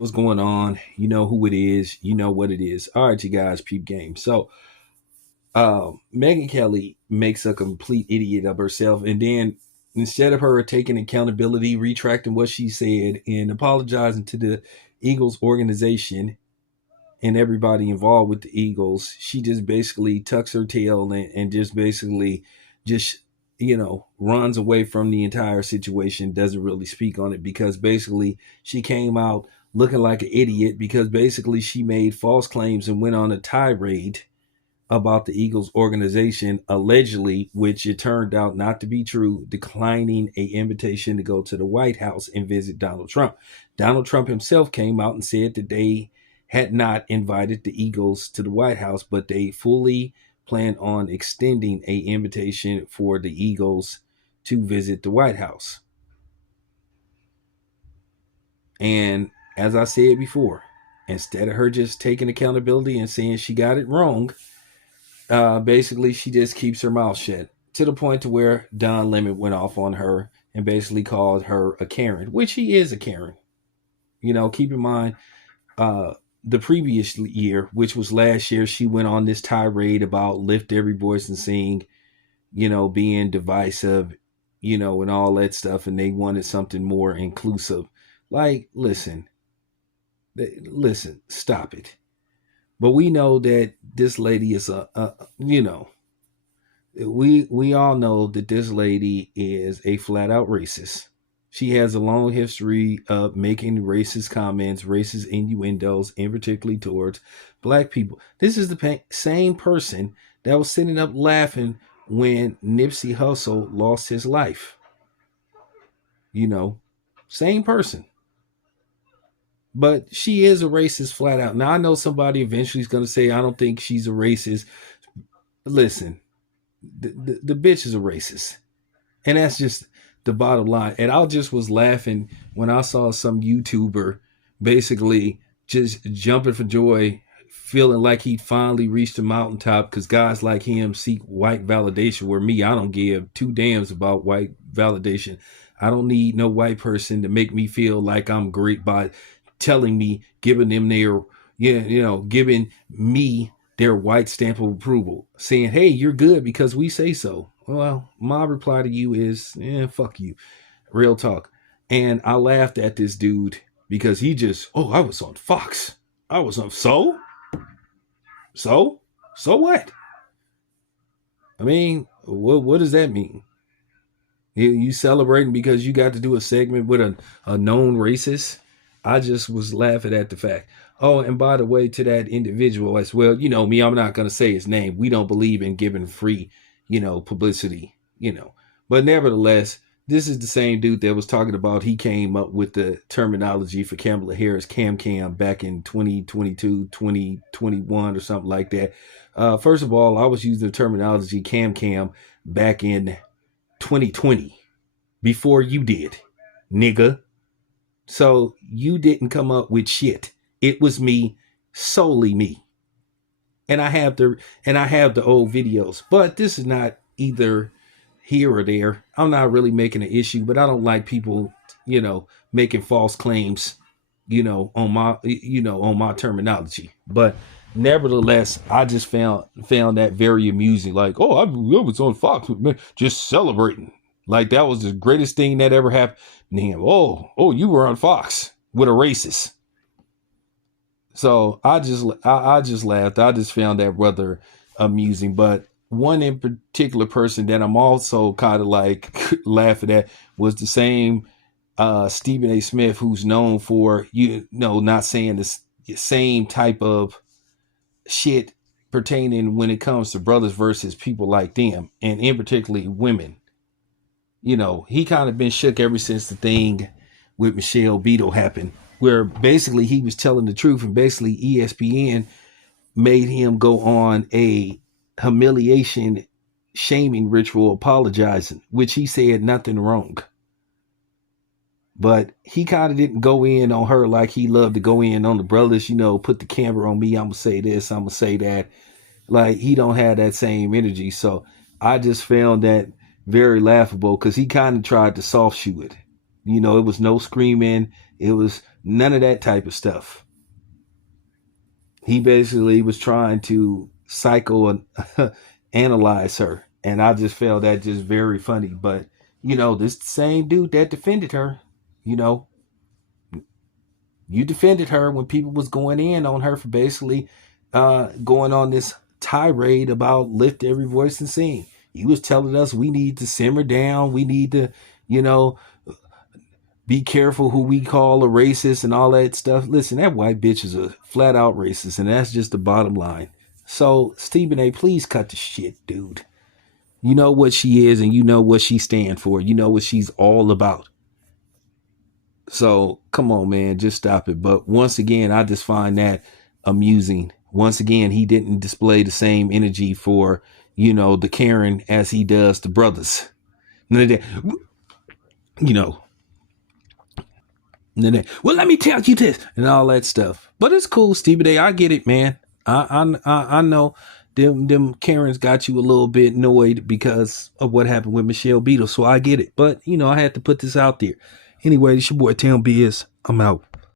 What's going on? You know who it is. You know what it is. All right, you guys, peep game. So, Megyn Kelly makes a complete idiot of herself, and then instead of her taking accountability, retracting what she said, and apologizing to the Eagles organization and everybody involved with the Eagles, she just basically tucks her tail and just basically just runs away from the entire situation, doesn't really speak on it because basically she came out looking like an idiot because basically she made false claims and went on a tirade about the Eagles organization, allegedly, which it turned out not to be true, declining a invitation to go to the White House and visit Donald Trump. Donald Trump himself came out and said that they had not invited the Eagles to the White House, but they fully plan on extending a invitation for the Eagles to visit the White House. And as I said before, instead of her just taking accountability and saying she got it wrong, basically she just keeps her mouth shut to the point to where Don Lemon went off on her and basically called her a Karen, which he is a Karen. Keep in mind, the previous year, which was last year, she went on this tirade about lift every voice and sing, being divisive, and all that stuff. And they wanted something more inclusive. Like, listen, stop it. But we know that this lady is we all know that this lady is a flat out racist. She has a long history of making racist comments, racist innuendos, and particularly towards black people. This is the same person that was sitting up laughing when Nipsey Hussle lost his life. Same person. But she is a racist flat out. Now, I know somebody eventually is going to say, I don't think she's a racist. Listen, the bitch is a racist. And that's just the bottom line. And I just was laughing when I saw some YouTuber basically just jumping for joy, feeling like he'd finally reached the mountaintop because guys like him seek white validation, where me, I don't give two damns about white validation. I don't need no white person to make me feel like I'm great by telling me, giving them their, giving me their white stamp of approval, saying, hey, you're good because we say so. Well, my reply to you is, fuck you. Real talk. And I laughed at this dude because he just, I was on Fox. I was on, so what? I mean, what does that mean? You celebrating because you got to do a segment with a known racist? I just was laughing at the fact. Oh, and by the way, to that individual as well, me, I'm not going to say his name. We don't believe in giving free, publicity, But nevertheless, this is the same dude that was talking about, he came up with the terminology for Kamala Harris Cam back in 2022, 2021 or something like that. First of all, I was using the terminology Cam back in 2020 before you did, nigga. So you didn't come up with shit. It was me, solely me. And I have the old videos, but this is not either here or there. I'm not really making an issue, but I don't like people, making false claims, on my terminology. But nevertheless, I just found that very amusing. Like, I was on Fox, man, just celebrating. Like that was the greatest thing that ever happened to him. You were on Fox with a racist. So I just laughed. I just found that rather amusing. But one in particular person that I'm also kind of like laughing at was the same Stephen A. Smith, who's known for not saying the same type of shit pertaining when it comes to brothers versus people like them, and in particularly women. He kind of been shook ever since the thing with Michelle Beadle happened, where basically he was telling the truth, and basically ESPN made him go on a humiliation shaming ritual apologizing, which he said nothing wrong. But he kind of didn't go in on her like he loved to go in on the brothers, put the camera on me, I'm going to say this, I'm going to say that. Like, he don't have that same energy. So I just found that very laughable because he kind of tried to soft shoe it. It was no screaming. It was None of that type of stuff. He basically was trying to psycho analyze her. And I just felt that just very funny. But, this same dude that defended her, you know, you defended her when people was going in on her for basically going on this tirade about lift every voice and sing. You was telling us we need to simmer down. We need to, you know, be careful who we call a racist and all that stuff. Listen, that white bitch is a flat out racist, and that's just the bottom line. So, Stephen A., please cut the shit, dude. You know what she is, and you know what she stands for. You know what she's all about. So, come on, man, just stop it. But once again, I just find that amusing. Once again, he didn't display the same energy for, the Karen as he does the brothers. You know, well, let me tell you this and all that stuff. But it's cool, Stephen A. I get it, man. I know them Karens got you a little bit annoyed because of what happened with Michelle Beadle, so I get it. But I had to put this out there. Anyway, it's your boy Tim Biz. I'm out.